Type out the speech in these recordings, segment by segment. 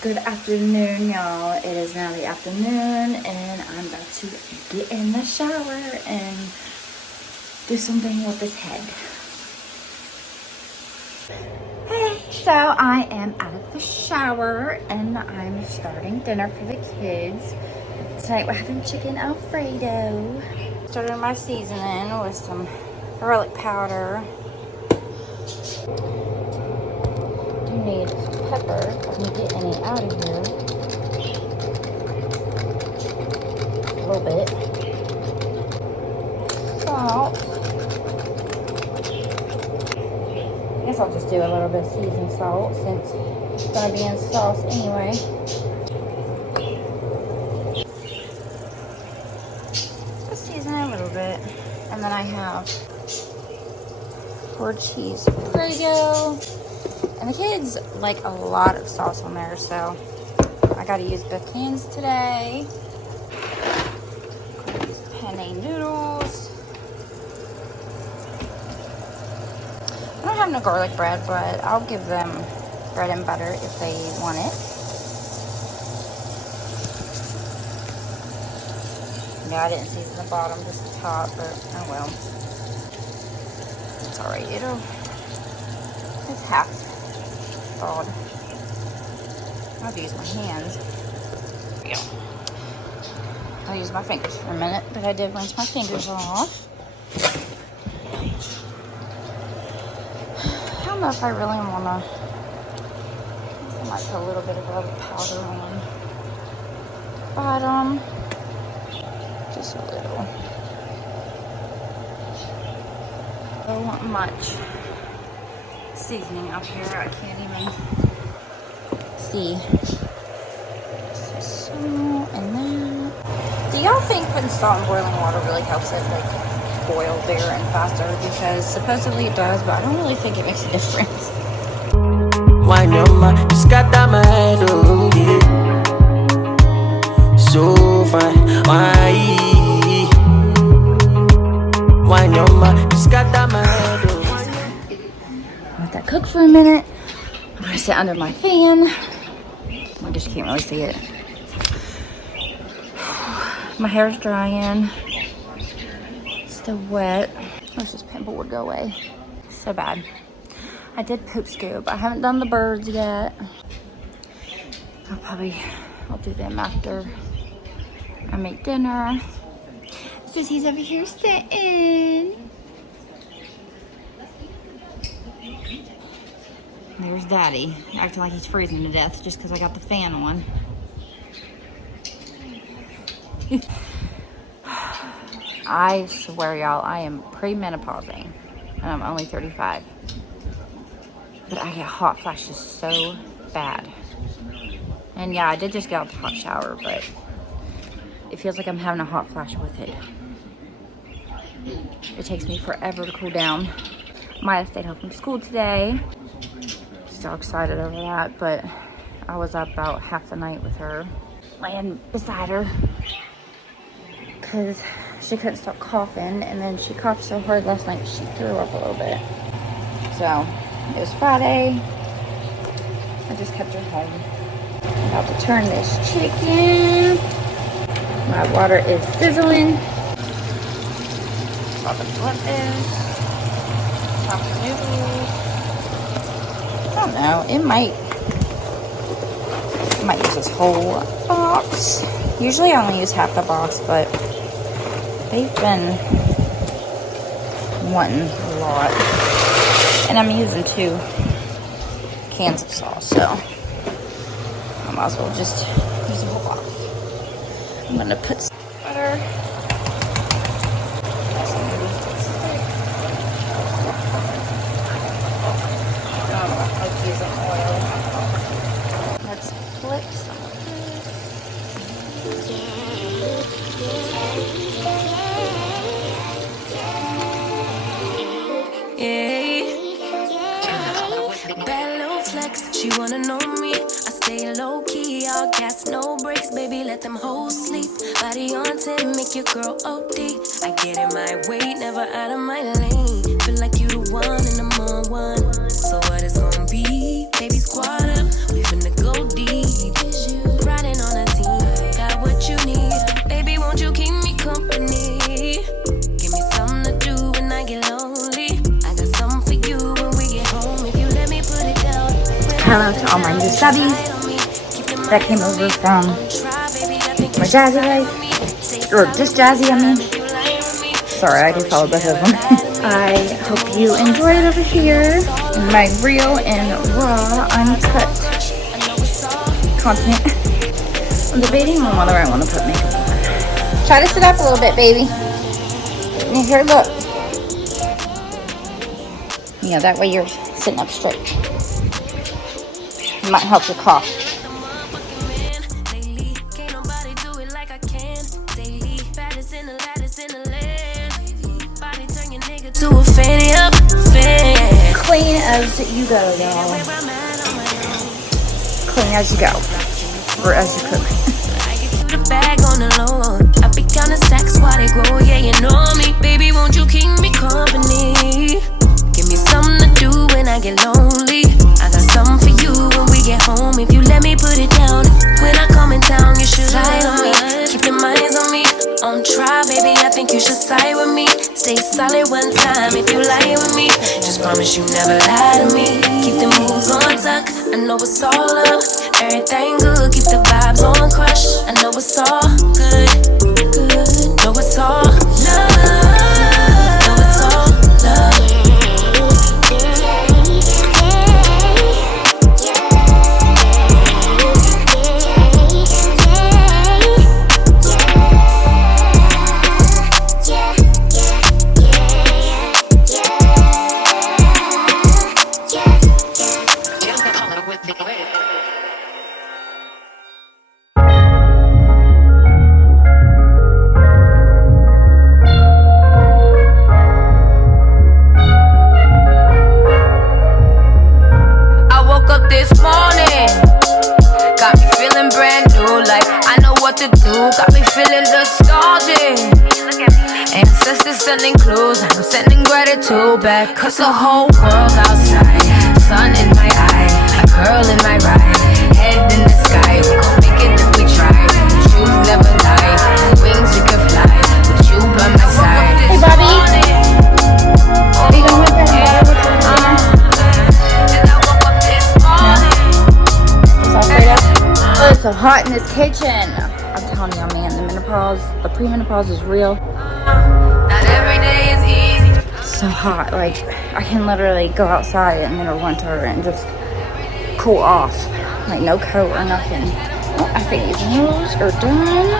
Good afternoon, y'all. It is now the afternoon, and I'm about to get in the shower and do something with this head. Hey, so I am out of the shower, and I'm starting dinner for the kids. Tonight we're having chicken Alfredo. Started my seasoning with some garlic powder. Need some pepper if I can get any out of here. A little bit. Salt. I guess I'll just do a little bit of seasoned salt since it's going to be in sauce anyway. Just season it a little bit. And then I have 4 cheese Alfredo. And the kids like a lot of sauce on there, so I gotta use both cans today. These penne noodles. I don't have no garlic bread, but I'll give them bread and butter if they want it. Yeah, I didn't season the bottom, just the top, but oh well. It's alright, it's half thawed. I have to use my hands. There we go. I'll use my fingers for a minute, but I did rinse my fingers off. I don't know if I really want to. I might put a little bit of garlic powder on the bottom. Just a little. So much seasoning up here, I can't even see. So, and then, do y'all think putting salt in boiling water really helps it like boil bigger and faster? Because supposedly it does, but I don't really think it makes a difference. Why no ma, just got that my head, oh yeah. So fine, why no ma, just got that my head, oh. Let that cook for a minute. I'm gonna sit under my fan. I just can't really see it. My hair's drying. Still wet. Let's just pimple would go away. So bad. I did poop scoop. I haven't done the birds yet. I'll do them after I make dinner. Sissy's over here sitting. There's Daddy, acting like he's freezing to death just because I got the fan on. I swear, y'all, I am premenopausing, and I'm only 35. But I get hot flashes so bad. And yeah, I did just get out the hot shower, but it feels like I'm having a hot flash with it. It takes me forever to cool down. Maya stayed home from school today. So excited over that, but I was up about half the night with her, laying beside her because she couldn't stop coughing, and then she coughed so hard last night she threw up a little bit. So it was Friday. I just kept her home. I'm about to turn this chicken. My water is sizzling. All the lettuce, top the noodles. I don't know, I might use this whole box. Usually I only use half the box, but they've been wanting a lot. And I'm using 2 cans of sauce, so I might as well just use the whole box. I'm gonna put some butter. Using oil. Let's flip some of this. Yeah. Bad little flex, she wanna know me. I stay low key, all gas, no brakes, baby, let them hoes sleep. Body on 10, make your girl OD. I get in my way, never out of my lane. Feel like you the one and I'm on one. So what it's gonna be? Baby, squad up, we finna go deep. shout out to all my new subbies that came over from my Jazzy life, or just Jazzy, I mean. Sorry, I do follow both of them. I hope you enjoy it over here. My real and raw, uncut content. I'm debating on whether I want to put makeup on. Try to sit up a little bit, baby. Here, look. Yeah, that way you're sitting up straight. It might help your cough. Clean as you go, y'all. Clean as you go. Or as you cook. Bag on the low, I be counting stacks while they grow. Yeah, you know me, baby. Won't you keep me company? Give me something to do when I get lonely. I got something for you when we get home. If you let me put it down, when I come in town, you should slide on me. Keep your minds on me. On try, baby. I think you should side with me. Stay solid one time if you lie with me. Just promise you never lie to me. Keep the moves on tuck. I know it's all love. Everything good, keep the vibes on crush. I know it's all good, good. Know it's all love. Know it's all love. Got me feeling nostalgic. Ancestors sending clues, I'm sending gratitude back. Cause the whole world outside, sun in my eye, a girl in my ride, head in the sky. We gon' make it if we try. The truth never lie, wings we can fly, with you by my side. Hey, Bobby. Are you gonna whip her and butter with your dinner? And I woke up this morning. Is Alfredo? Oh, it's so hot in this kitchen. I'm telling you, man, the menopause, the premenopause is real. Not every day is easy. It's so hot. Like, I can literally go outside in the middle of winter and just cool off. Like, no coat or nothing. Oh, I think these noodles are done.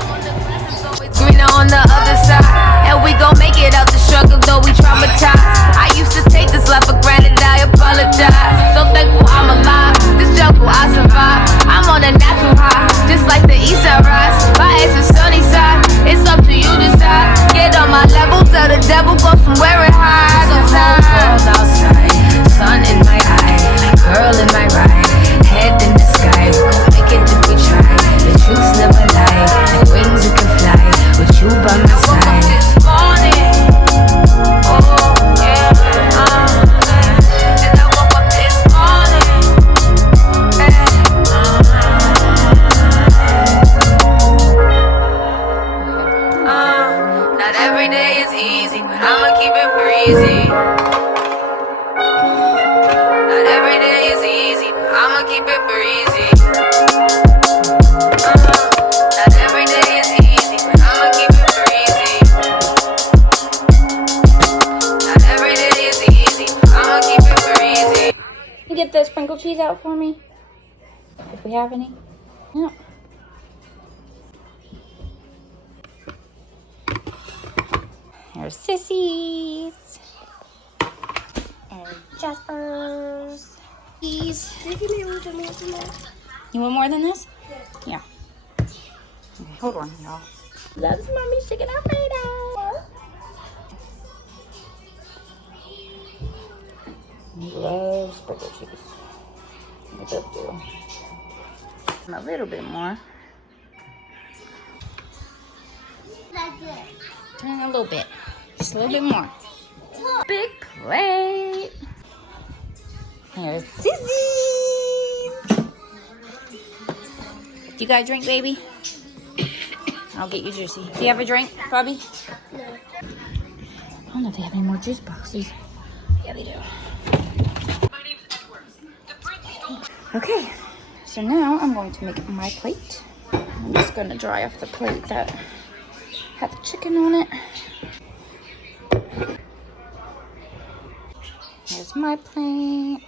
Greener on the other side, and we gon' make it out the struggle, though we traumatized. I used to take this life for granted, I apologize. So thankful I'm alive, this jungle I survive. I'm on a natural high, just like the east side rise. My ex is sunny side, it's up to you to decide. Get on my level, tell the devil go somewhere and hide. The whole world outside, sun in my eye, a girl in my ride, head in the sky. We gon' make it if we try. The truth's never lie, like wings you can fly, with you by my side. This morning, oh yeah, and I woke up this morning, not every day is easy, but I'ma keep it breezy. Not every day is easy, but I'ma keep it breezy. Not every day is easy, but I'ma keep it breezy. Not every day is easy, but I'ma keep it breezy. Can you get the sprinkled cheese out for me? If we have any. Yeah. Here's Sissy's. And Jasper's. These. Can you give me a little more than that? You want more than this? Yeah. Okay, hold on, y'all. Loves Mommy Chicken Alfredo. Love sprinkled cheese. We both do. A little bit more. That's it. And a little bit. Just a little bit more. Big plate. Here's Sissy. Do you got a drink, baby? I'll get you juicy. Do you have a drink, Bobby? No. I don't know if they have any more juice boxes. Yeah, they do. Okay, so now I'm going to make my plate. I'm just going to dry off the plate that had the chicken on it. Here's my plate.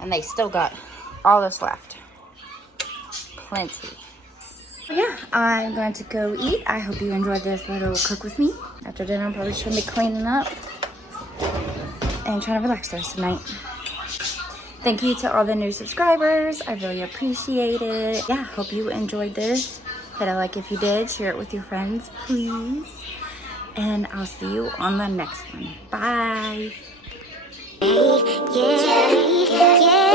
And they still got all this left. Plenty. But yeah, I'm going to go eat. I hope you enjoyed this little cook with me. After dinner, I'm probably just going to be cleaning up and trying to relax the rest of the night. Thank you to all the new subscribers. I really appreciate it. Yeah, hope you enjoyed this. Hit a like if you did. Share it with your friends, please. And I'll see you on the next one. Bye. Yeah, yeah, yeah.